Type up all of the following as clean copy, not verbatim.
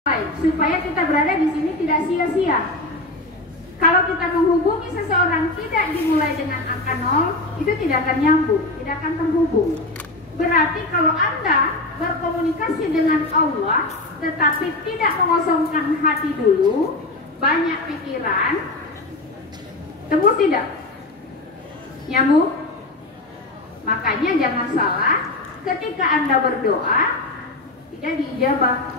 supaya kita berada di sini tidak sia-sia. Kalau kita menghubungi seseorang tidak dimulai dengan angka 0, itu tidak akan nyambung, tidak akan terhubung. Berarti kalau Anda berkomunikasi dengan Allah tetapi tidak mengosongkan hati dulu, banyak pikiran, tembus tidak? Nyambung? Makanya jangan salah, ketika Anda berdoa tidak diijabah,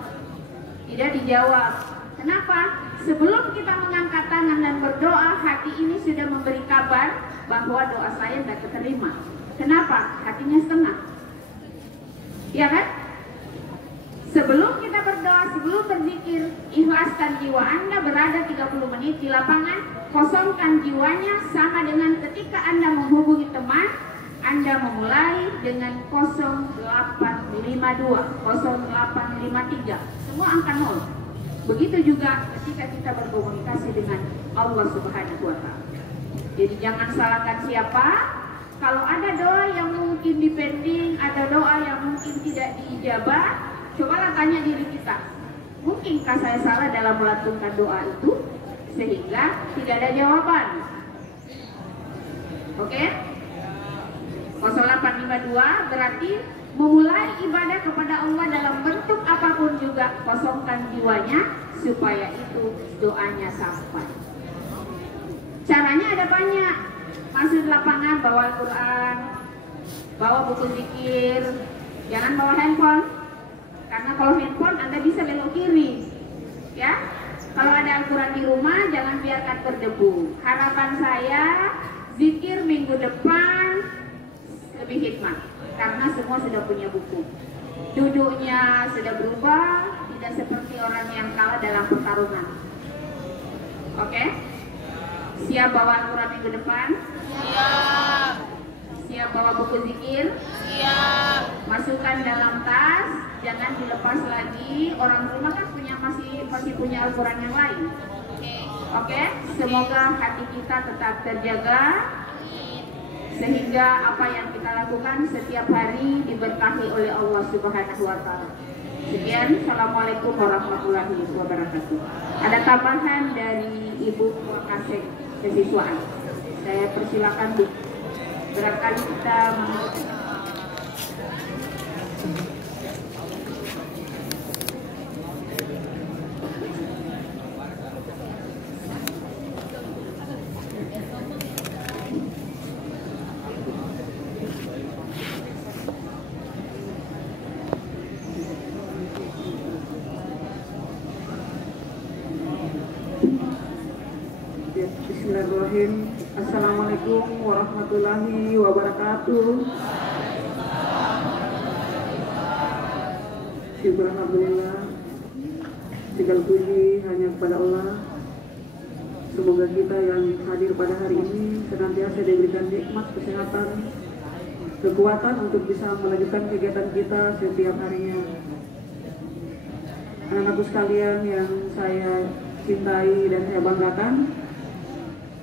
tidak dijawab. Kenapa? Sebelum kita mengangkat tangan dan berdoa, hati ini sudah memberi kabar bahwa doa saya tidak diterima. Kenapa? Hatinya setengah. Ya kan? Sebelum kita berdoa, sebelum berzikir, ikhlaskan jiwa Anda berada 30 menit di lapangan, kosongkan jiwanya. Sama dengan ketika Anda menghubungi teman, Anda memulai dengan 0852, 0853, semua angka 0. Begitu juga ketika kita berkomunikasi dengan Allah Subhanahu wa Ta'ala. Jadi jangan salahkan siapa. Kalau ada doa yang mungkin dipending, ada doa yang mungkin tidak diijabah, cobalah tanya diri kita, mungkinkah saya salah dalam melantunkan doa itu sehingga tidak ada jawaban? Oke? 0852 berarti memulai ibadah kepada Allah dalam bentuk apapun juga, kosongkan jiwanya supaya itu doanya sampai. Caranya ada banyak. Masuk lapangan, bawa Al-Quran, bawa buku zikir, jangan bawa handphone. Karena kalau handphone Anda bisa belok kiri, ya. Kalau ada Al-Quran di rumah, jangan biarkan berdebu. Harapan saya zikir minggu depan lebih hikmat, karena semua sudah punya buku. Duduknya sudah berubah, tidak seperti orang yang kalah dalam pertarungan. Oke? Siap bawa Al-Quran minggu depan? Siap. Siap bawa buku zikir? Siap. Masukkan dalam tas, jangan dilepas lagi. Orang rumah kan masih punya Al-Quran yang lain. Oke? Semoga hati kita tetap terjaga, sehingga apa yang kita lakukan setiap hari diberkahi oleh Allah Subhanahu wa Ta'ala. Sekian, Assalamualaikum warahmatullahi wabarakatuh. Ada tambahan dari Ibu Wakasek Kesiswaan. Saya persilakan, Bu. Barangkali kita Bismillahirrahmanirrahim. Assalamualaikum warahmatullahi wabarakatuh. Syukur alhamdulillah, segala puji hanya kepada Allah. Semoga kita yang hadir pada hari ini senantiasa diberikan nikmat kesehatan, kekuatan untuk bisa melanjutkan kegiatan kita setiap harinya. Anak-anakku sekalian yang saya cintai dan saya banggakan,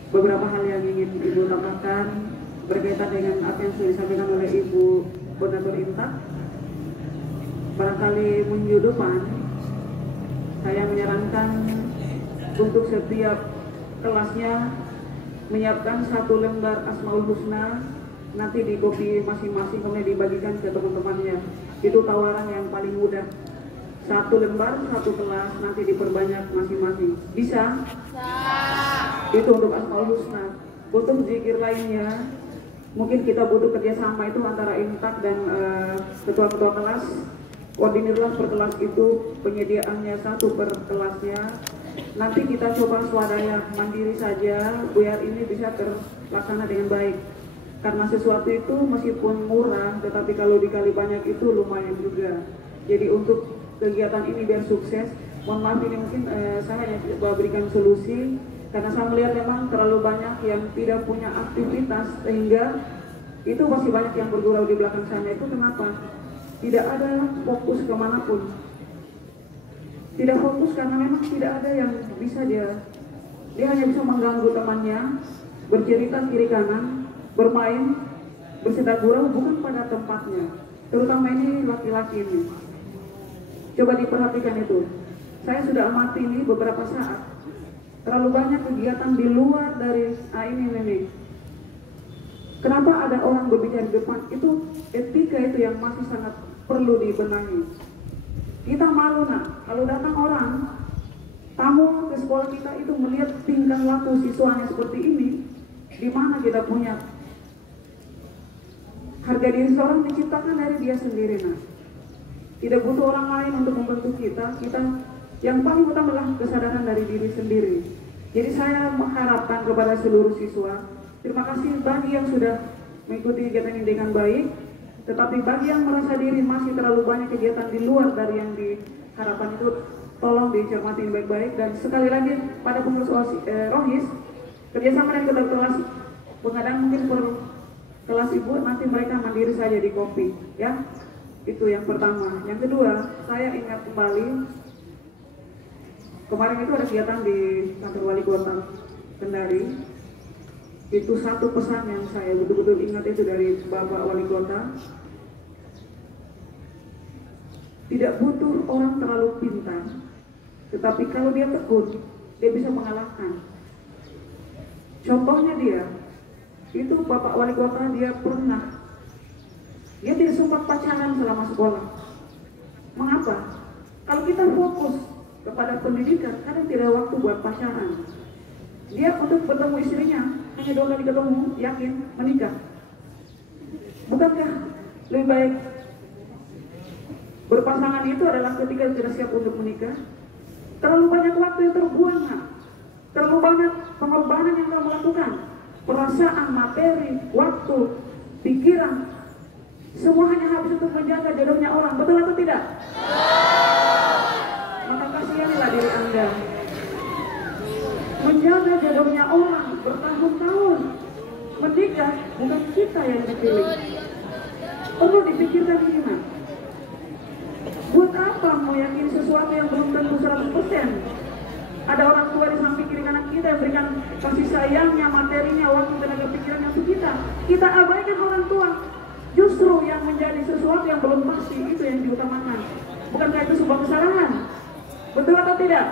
beberapa hal yang ingin Ibu tambahkan berkaitan dengan apa yang sudah disampaikan oleh Ibu Koordinator Intak. Barangkali minggu depan saya menyarankan untuk setiap kelasnya menyiapkan 1 lembar Asmaul Husna, nanti di copy masing-masing kemudian dibagikan ke teman-temannya. Itu tawaran yang paling mudah. 1 lembar, 1 kelas, nanti diperbanyak masing-masing. Bisa? Itu untuk Asmaul Husna. Untuk zikir lainnya, mungkin kita butuh kerjasama itu antara Intak dan ketua-ketua kelas. Koordinirlah per kelas itu, penyediaannya 1 per kelasnya. Nanti kita coba swadaya mandiri saja, biar ini bisa terlaksana dengan baik. Karena sesuatu itu meskipun murah, tetapi kalau dikali banyak itu lumayan juga. Jadi untuk kegiatan ini biar sukses, mohon maaf ini mungkin saya hanya berikan solusi, karena saya melihat memang terlalu banyak yang tidak punya aktivitas, sehingga itu masih banyak yang bergurau di belakang sana. Itu kenapa? Tidak ada fokus kemanapun. Tidak fokus karena memang tidak ada yang bisa dia hanya bisa mengganggu temannya, bercerita kiri kanan, bermain, bersedak gurau, bukan pada tempatnya. Terutama ini laki-laki ini. Coba diperhatikan itu. Saya sudah amati ini beberapa saat. Terlalu banyak kegiatan di luar dari ini. Kenapa ada orang berbicara di depan? Itu etika itu yang masih sangat perlu dibenahi. Kita malu nak, kalau datang orang tamu ke sekolah kita itu melihat tingkah laku siswanya seperti ini, di mana kita punya harga diri seorang diciptakan dari dia sendiri nak. Tidak butuh orang lain untuk membentuk kita yang paling utama adalah kesadaran dari diri sendiri. Jadi saya mengharapkan kepada seluruh siswa, terima kasih bagi yang sudah mengikuti kegiatan ini dengan baik, tetapi bagi yang merasa diri masih terlalu banyak kegiatan di luar dari yang diharapkan itu, tolong dicermati baik-baik. Dan sekali lagi pada pengurus Rohis, kerjasama dengan kedua kelas, pengadaan mungkin per kelas ibu nanti mereka mandiri saja di kopi, ya. Itu yang pertama. Yang kedua, saya ingat kembali kemarin itu ada kegiatan di kantor wali kota Kendari. Itu satu pesan yang saya betul-betul ingat itu dari Bapak Wali Kota. Tidak butuh orang terlalu pintar, tetapi kalau dia tekun, dia bisa mengalahkan. Contohnya itu Bapak Wali Kota, dia tidak sempat pacaran selama sekolah. Mengapa? Kalau kita fokus kepada pendidikan, kadang tidak waktu buat pacaran. Dia untuk bertemu istrinya hanya 2 kali ketemu, yakin menikah. Bukankah lebih baik berpasangan itu adalah ketika tidak siap untuk menikah? Terlalu banyak waktu yang terbuang, terlalu banyak pengorbanan yang kamu lakukan, perasaan, materi, waktu, pikiran, semua hanya habis untuk menjaga jodohnya orang. Betul atau tidak? Maka kasihanilah diri Anda. Menjaga jodohnya orang bertahun-tahun. Menikah bukan kita yang dipilih. Perlu dipikirkan ini, Mas. Buat apa mau yakin sesuatu yang belum tentu 100%? Ada orang tua di samping kiri kanan kita yang berikan kasih sayangnya, materinya, waktu, tenaga pikirannya untuk kita. Kita abaikan orang tua. Justru yang menjadi sesuatu yang belum pasti itu yang diutamakan. Bukankah itu sebuah kesalahan? Betul atau tidak?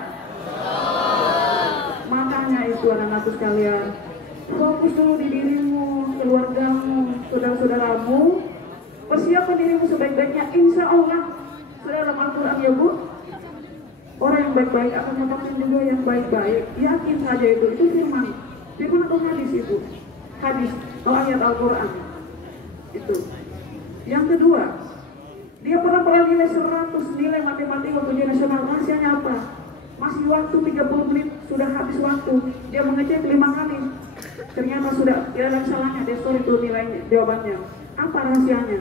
Makanya itu anak-anakku sekalian, fokus dulu di dirimu, keluargamu, saudara-saudaramu. Persiapkan dirimu sebaik-baiknya. Insya Allah sudah dalam Al-Quran ya Bu, orang yang baik-baik akan mendapatkan juga yang baik-baik. Yakin saja itu firman atau hadis itu? Hadis atau ayat Al-Quran itu. Yang kedua, dia pernah nilai 100 nilai matematika ujian nasional. Rahasianya apa? Masih waktu 30 menit sudah habis waktu. Dia mengecek 5 kali. Ternyata sudah tidak ada salahnya. Dia store itu nilainya, jawabannya. Apa rahasianya?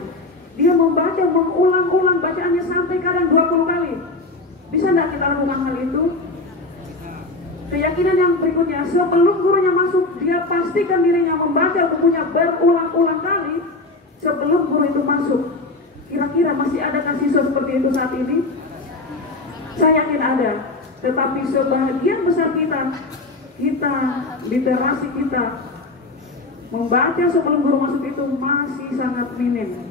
Dia membaca, mengulang-ulang bacaannya sampai kadang 20 kali. Bisa tidak kita lakukan hal itu? Keyakinan yang berikutnya, sebelum gurunya masuk, dia pastikan dirinya membaca bukunya berulang-ulang kali sebelum guru itu masuk. Kira-kira masih adakah siswa seperti itu saat ini? Saya yakin ada. Tetapi sebagian besar kita, literasi kita, membaca sebelum guru masuk itu masih sangat minim.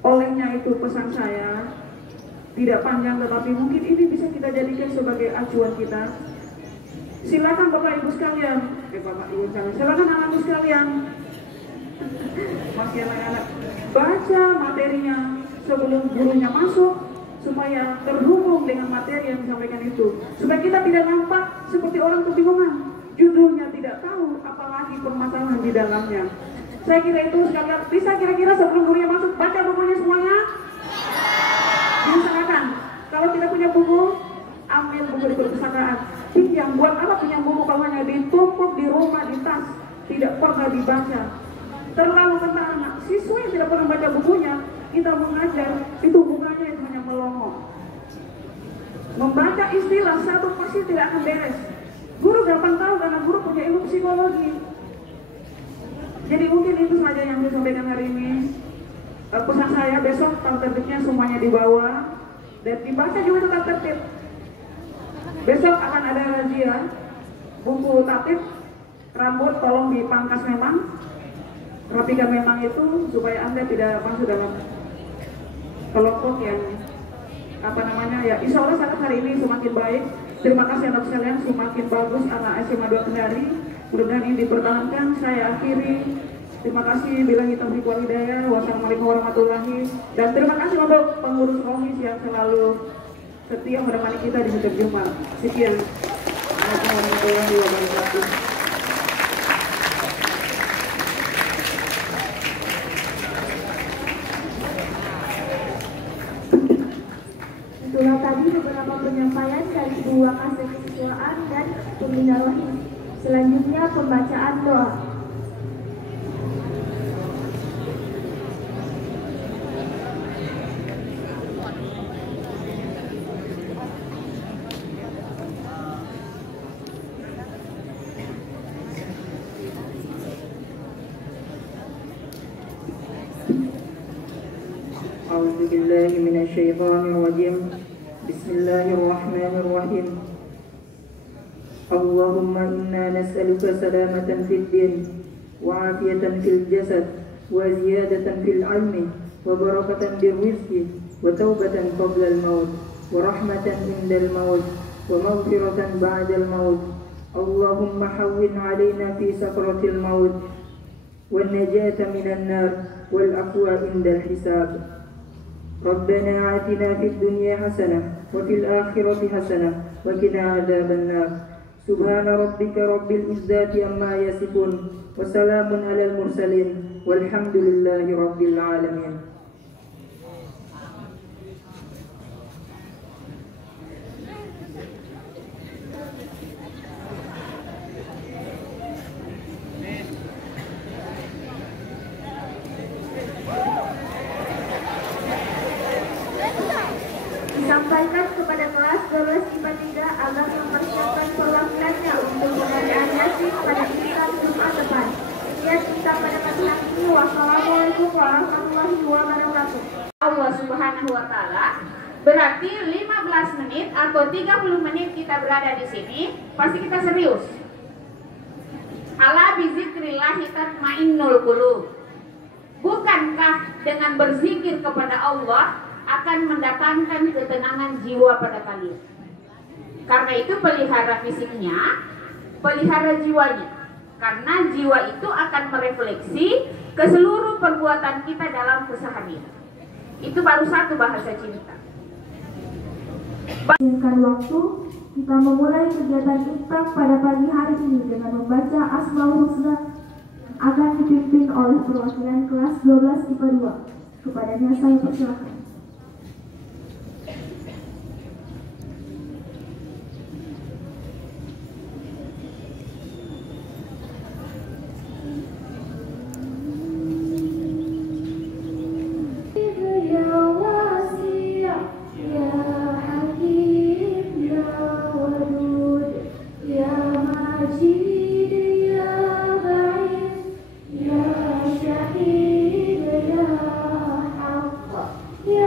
Olehnya itu pesan saya, tidak panjang tetapi mungkin ini bisa kita jadikan sebagai acuan kita. Silakan Bapak Ibu sekalian, silakan anak-anak sekalian, masih anak-anak, baca materinya sebelum gurunya masuk supaya terhubung dengan materi yang disampaikan itu. Supaya kita tidak nampak seperti orang kebingungan, judulnya tidak tahu, apalagi permasalahan di dalamnya. Saya kira itu sekalian. Bisa kira-kira sebelum gurunya masuk baca bukunya semuanya? Diusahakan. Kalau tidak punya buku, ambil buku di perpustakaan. Pinjam. Buat apa punya buku kalau hanya ditumpuk di rumah, di tas, tidak pernah dibaca? Terlalu kental anak. Siswa yang tidak pernah baca bukunya, kita mengajar, itu bukannya itu hanya melongo. Membaca istilah satu pasti tidak akan beres. Guru gampang tahu karena guru punya ilmu psikologi. Jadi mungkin itu saja yang saya sampaikan hari ini. Pesan saya besok tata tertibnya semuanya dibawa dan dibaca juga tetap tertib. Besok akan ada razia buku tatib, rambut tolong dipangkas memang, rapikan memang itu supaya Anda tidak masuk dalam kelompok yang insya Allah sangat hari ini semakin baik. Terima kasih anak sekalian, semakin bagus anak SMA 2 Kendari. Mudah-mudahan ini dipertahankan. Saya akhiri. Terima kasih, billahi taufiq wal hidayah. Wassalamualaikum warahmatullahi. Dan terima kasih untuk pengurus Romis yang selalu setia menemani kita di setiap Jumat. Sekian. Assalamualaikum warahmatullahi wabarakatuh. Itulah tadi beberapa penyampaian dari dua kesiswaan dan pembina rohis. Selanjutnya pembacaan doa. أعوذ بالله من الشيطان الرجيم بسم الله الرحمن الرحيم اللهم إنا نسألك سلامة في الدين وعافية في الجسد وزيادة في العلم وبركة بالرزق وتوبة قبل الموت ورحمة عند الموت ومغفرة بعد الموت اللهم حون علينا في سكرة الموت والنجاة من النار والعفو عند الحساب ربنا آتنا في الدنيا حسنة وفي الآخرة حسنة وقنا عذاب النار سبحان ربك رب العزة عما يصفون وسلام على المرسلين والحمد لله رب العالمين. Disampaikan kepada kelas 12 IPA 3 agar mempersiapkan perwakilannya untuk pengadaan nasi pada Jumat depan. Sekian kita pada pagi hari ini. Wassalamualaikum warahmatullahi wabarakatuh. Allah Subhanahu wa taala. Berarti 15 menit atau 30 menit kita berada di sini, pasti kita serius. Ala bizikrillahi tatmainnul qulub. Bukankah dengan berzikir kepada Allah akan mendatangkan ketenangan jiwa pada kalian? Karena itu pelihara fisiknya, pelihara jiwanya. Karena jiwa itu akan merefleksi ke seluruh perbuatan kita dalam keseharian. Itu baru satu bahasa cinta. Singkat waktu, kita memulai kegiatan infak pada pagi hari ini dengan membaca Asmaul Husna yang akan dipimpin oleh perwakilan kelas 12 IPA 2. Kepadanya saya persilakan. Ya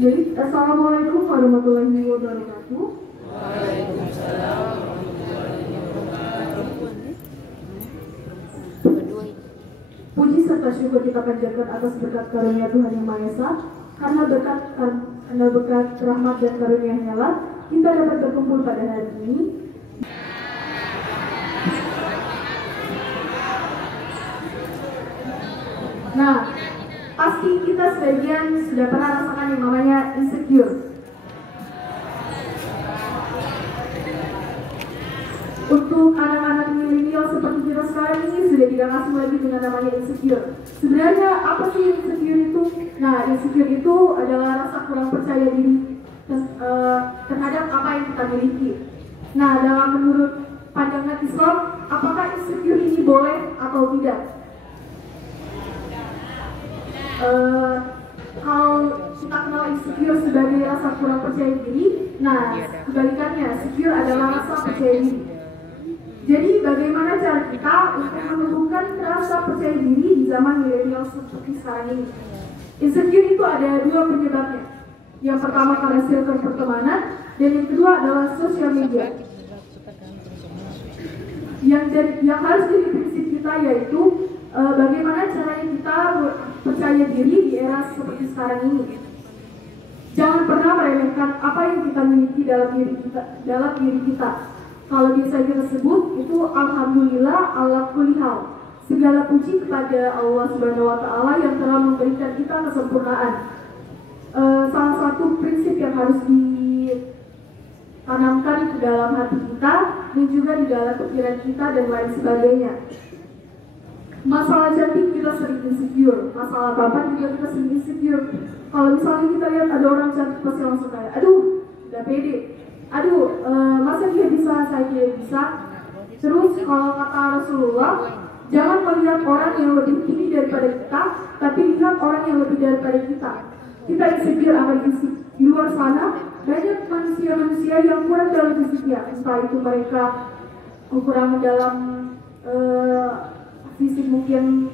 Jadi, Assalamualaikum warahmatullahi wabarakatuh. Puji serta syukur kita panjatkan atas berkat karunia Tuhan Yang Maha Esa. Karena berkat rahmat dan karunia-Nya lah kita dapat berkumpul pada hari ini. Nah, pasti kita sebagian sudah pernah rasakan yang namanya insecure. Untuk anak-anak milenial seperti kita sekarang ini sudah tidak asing lagi dengan namanya insecure. Sebenarnya apa sih insecure itu? Nah, insecure itu adalah rasa kurang percaya diri terhadap apa yang kita miliki. Nah, dalam menurut pandangan Islam, apakah insecure ini boleh atau tidak? Kalau kita kenal insecure sebagai rasa kurang percaya diri, nah kebalikannya, secure adalah rasa percaya diri. Jadi bagaimana cara kita untuk menumbuhkan rasa percaya diri di zaman milenial seperti sekarang ini? Insecure itu ada dua penyebabnya. Yang pertama karena circle pertemanan, dan yang kedua adalah sosial media. Yang harus jadi prinsip kita yaitu bagaimana caranya kita percaya diri di era seperti sekarang ini. Jangan pernah meremehkan apa yang kita miliki dalam diri kita. Kalau biasa kita sebut itu alhamdulillah ala kulli hal. Segala puji kepada Allah Subhanahu wa taala yang telah memberikan kita kesempurnaan. Salah satu prinsip yang harus ditanamkan ke dalam hati kita dan juga di dalam pikiran kita dan lain sebagainya. Masalah cantik kita sering insecure, masalah bapak juga kita sering insecure. Kalau misalnya kita lihat ada orang cantik pasti langsung kayak, aduh, udah pede. Aduh, masa dia bisa, saya tidak bisa. Terus kalau kata Rasulullah, jangan melihat orang yang lebih tinggi daripada kita, tapi lihat orang yang lebih daripada kita. Kita insecure akan fisik. Di luar sana, banyak manusia-manusia yang kurang dalam fisiknya. Entah itu mereka kekurangan dalam fisik, mungkin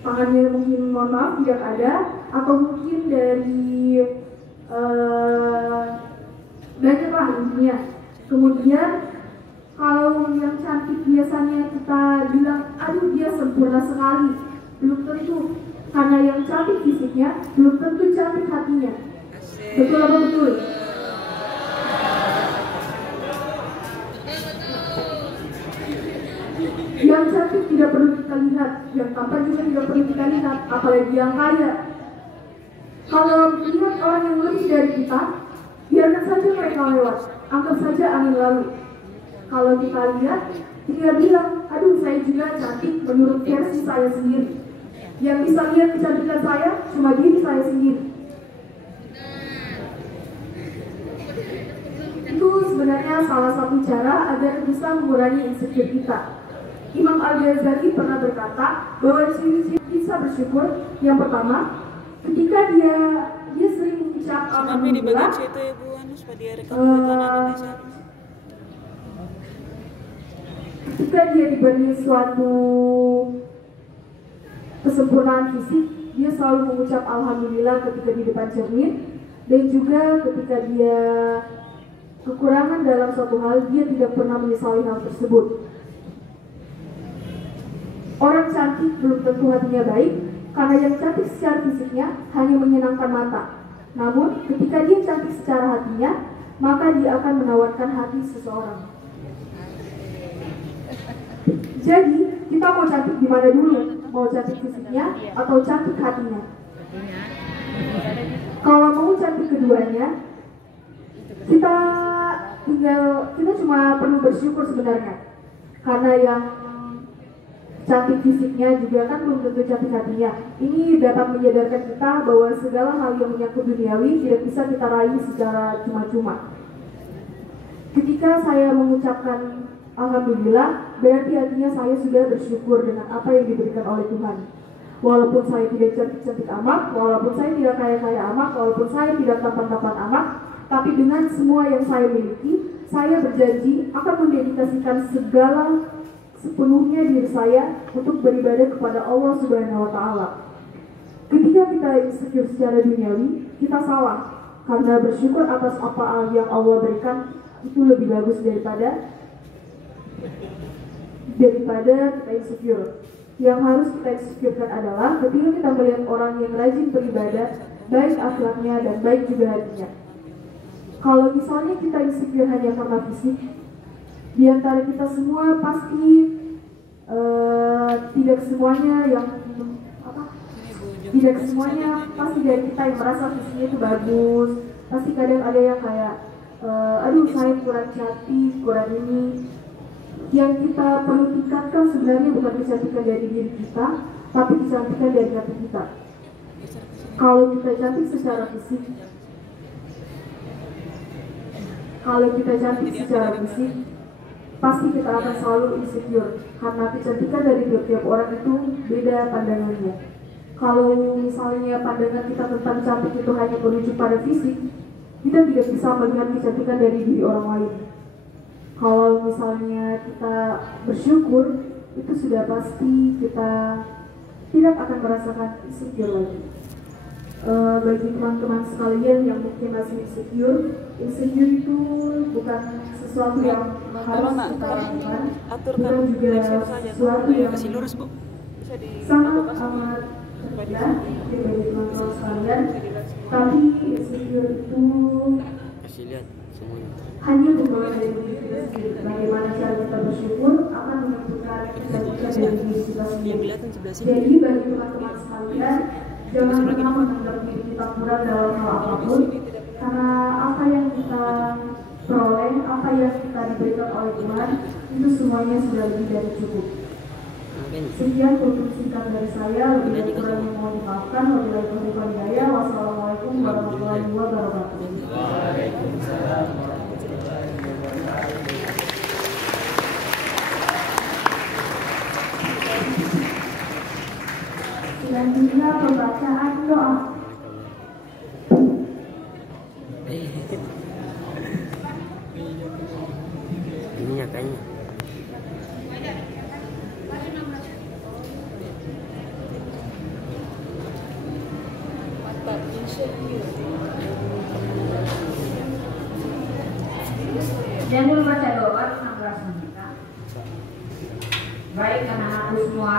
tangannya mungkin mohon maaf tidak ada, atau mungkin dari banyaklah intinya. Kemudian kalau yang cantik biasanya kita bilang aduh dia sempurna sekali, belum tentu, karena yang cantik fisiknya belum tentu cantik hatinya. Betul apa betul? Yang cantik tidak perlu kita lihat, yang tampan juga tidak perlu kita lihat, apalagi yang kaya. Kalau melihat orang yang lebih dari kita, biarkan saja mereka lewat, anggap saja angin lalu. Kalau kita lihat, tinggal bilang, aduh saya juga cantik menurut versi saya sendiri. Yang bisa lihat kecantikan saya cuma diri saya sendiri. Itu sebenarnya salah satu cara agar bisa mengurangi insecure kita. Imam Al-Ghazali pernah berkata bahwa ciri-ciri bisa bersyukur yang pertama, ketika dia sering mengucap alhamdulillah. Ketika dia diberi suatu kesempurnaan fisik, dia selalu mengucap alhamdulillah ketika di depan cermin, dan juga ketika dia kekurangan dalam suatu hal, dia tidak pernah menyesali hal tersebut. Orang cantik belum tentu hatinya baik, karena yang cantik secara fisiknya hanya menyenangkan mata. Namun, ketika dia cantik secara hatinya, maka dia akan menawarkan hati seseorang. Jadi, kita mau cantik di mana dulu? Mau cantik fisiknya atau cantik hatinya? Kalau mau cantik keduanya, kita cuma perlu bersyukur sebenarnya. Karena yang cantik fisiknya juga kan belum tentu cantik hatinya. Ini dapat menyadarkan kita bahwa segala hal yang menyangkut duniawi tidak bisa kita raih secara cuma-cuma. Ketika saya mengucapkan alhamdulillah, berarti artinya saya sudah bersyukur dengan apa yang diberikan oleh Tuhan. Walaupun saya tidak cantik-cantik amat, walaupun saya tidak kaya-kaya amat, walaupun saya tidak tampan-tampan amat, tapi dengan semua yang saya miliki, saya berjanji akan mendedikasikan segala sepenuhnya diri saya untuk beribadah kepada Allah Subhanahu wa taala. Ketika kita insecure secara duniawi, kita salah. Karena bersyukur atas apa yang Allah berikan itu lebih bagus daripada kita insecure. Yang harus kita insecurekan adalah ketika kita melihat orang yang rajin beribadah, baik akhlaknya dan baik juga hatinya. Kalau misalnya kita insecure hanya karena fisik, di antara kita semua pasti tidak semuanya pasti dari kita yang merasa fisiknya itu bagus. Pasti kadang ada yang kayak aduh saya kurang cantik, kurang ini. Yang kita perlu tingkatkan sebenarnya bukan kecantikan dari diri kita, tapi kecantikan dari hati kita. Kalau kita cantik secara fisik, pasti kita akan selalu insecure. Karena kecantikan dari tiap-tiap orang itu beda pandangannya. Kalau misalnya pandangan kita tentang cantik itu hanya merujuk pada fisik, kita tidak bisa melihat kecantikan dari diri orang lain. Kalau misalnya kita bersyukur, itu sudah pasti kita tidak akan merasakan insecure lagi. Bagi teman-teman sekalian yang mungkin masih insecure itu bukan sesuatu yang harus kita lakukan, bukan juga sesuatu yang sangat amat rendah bagi teman-teman sekalian. Tapi insecure itu hanya membawa dari diri kita sendiri. Bagaimana cara kita bersyukur akan menentukan kecantikan dari diri kita sendiri. Jadi bagi teman-teman sekalian, jangan pernah menganggap diri kita kurang dalam hal apapun, karena apa yang kita peroleh, apa yang kita diberikan oleh Tuhan, itu semuanya sudah lebih dari cukup. Sekian untuk singkat dari saya, lebih dari kurang yang mohon dimaafkan. Wabillahi taufiq wal hidayah. Wassalamualaikum warahmatullahi wabarakatuh. Selanjutnya pembacaan doa. Ini nyatanya. Dan dulu baca doa 16 menit. Baik anak-anakku semua,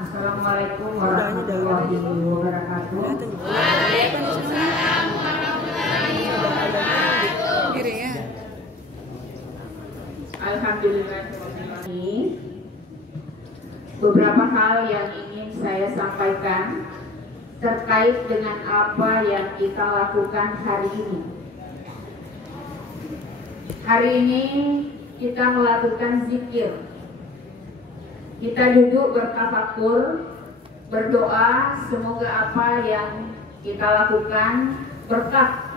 Assalamualaikum warahmatullahi wabarakatuh. Waalaikumsalam warahmatullahi wabarakatuh. Alhamdulillah. Beberapa hal yang ingin saya sampaikan terkait dengan apa yang kita lakukan hari ini. Hari ini kita melakukan zikir. Kita duduk bertafakur, berdoa semoga apa yang kita lakukan berkah.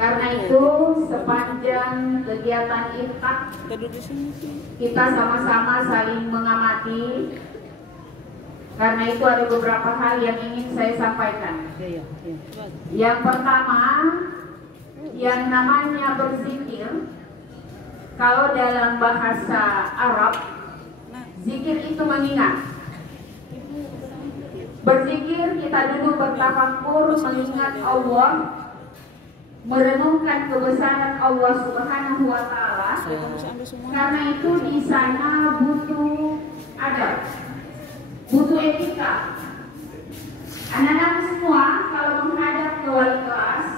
Karena itu sepanjang kegiatan infak kita sama-sama saling mengamati. Karena itu ada beberapa hal yang ingin saya sampaikan. Yang pertama, yang namanya berzikir, kalau dalam bahasa Arab, zikir itu mengingat. Berzikir kita duduk bertafakur mengingat Allah, merenungkan kebesaran Allah Subhanahu wa Ta'ala. Karena itu di sana butuh adab, butuh etika. Anak-anak semua kalau menghadap ke wali kelas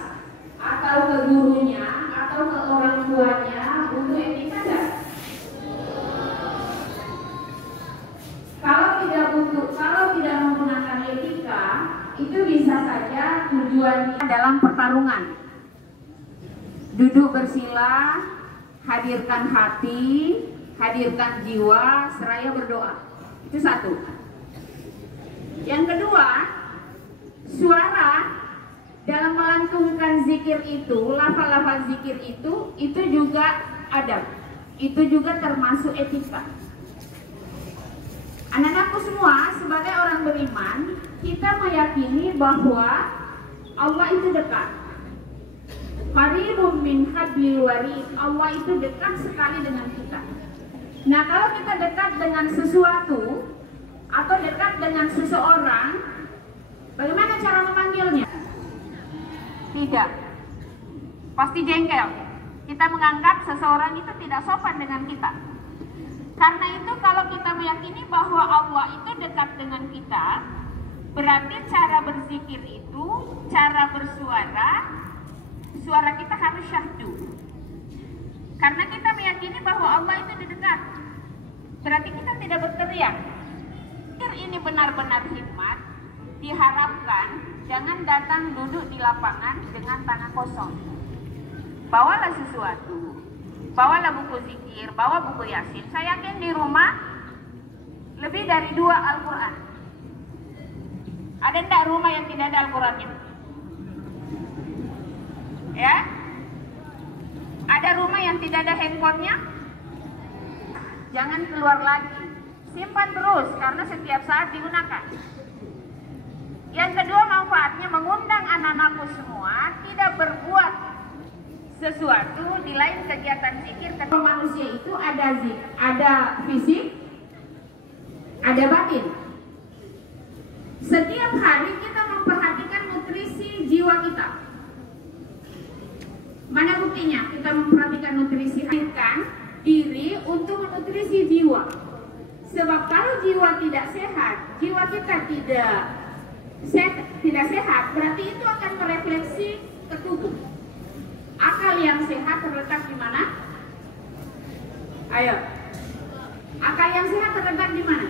atau ke gurunya atau ke orang tuanya butuh etika enggak? Kalau tidak menggunakan etika, itu bisa saja tujuannya dalam pertarungan. Duduk bersila, hadirkan hati, hadirkan jiwa, seraya berdoa. Itu satu. Yang kedua, suara dalam melantunkan zikir itu, lafal-lafal zikir itu juga adab. Itu juga termasuk etika. Anak-anakku semua, sebagai orang beriman, kita meyakini bahwa Allah itu dekat. Qaribun min hablil warid. Allah itu dekat sekali dengan kita. Nah, kalau kita dekat dengan sesuatu atau dekat dengan seseorang, Bagaimana cara memanggilnya? Tidak. Pasti jengkel. Kita menganggap seseorang itu tidak sopan dengan kita. Karena itu kalau kita meyakini bahwa Allah itu dekat dengan kita, berarti cara berzikir itu, cara bersuara, suara kita harus syahdu. Karena kita meyakini bahwa Allah itu di dekat, berarti kita tidak berteriak. Ini benar-benar hikmat, diharapkan jangan datang duduk di lapangan dengan tangan kosong. Bawalah sesuatu, bawalah buku zikir, bawa buku yasin. Saya yakin di rumah lebih dari 2 Al-Quran. Ada enggak rumah yang tidak ada Al-Qurannya? Ya? Ada rumah yang tidak ada handphonenya? Jangan keluar lagi, simpan terus karena setiap saat digunakan. Yang kedua, manfaatnya mengundang anak-anakku semua tidak berbuat sesuatu di lain kegiatan zikir. Karena manusia itu ada fisik, ada batin. Setiap hari kita memperhatikan nutrisi jiwa kita. Mana buktinya kita memperhatikan nutrisi diri untuk menutrisi jiwa? Sebab kalau jiwa tidak sehat, jiwa kita tidak sehat, berarti itu akan merefleksi ke tubuh. Akal yang sehat terletak di mana? Ayo. Akal yang sehat terletak di mana?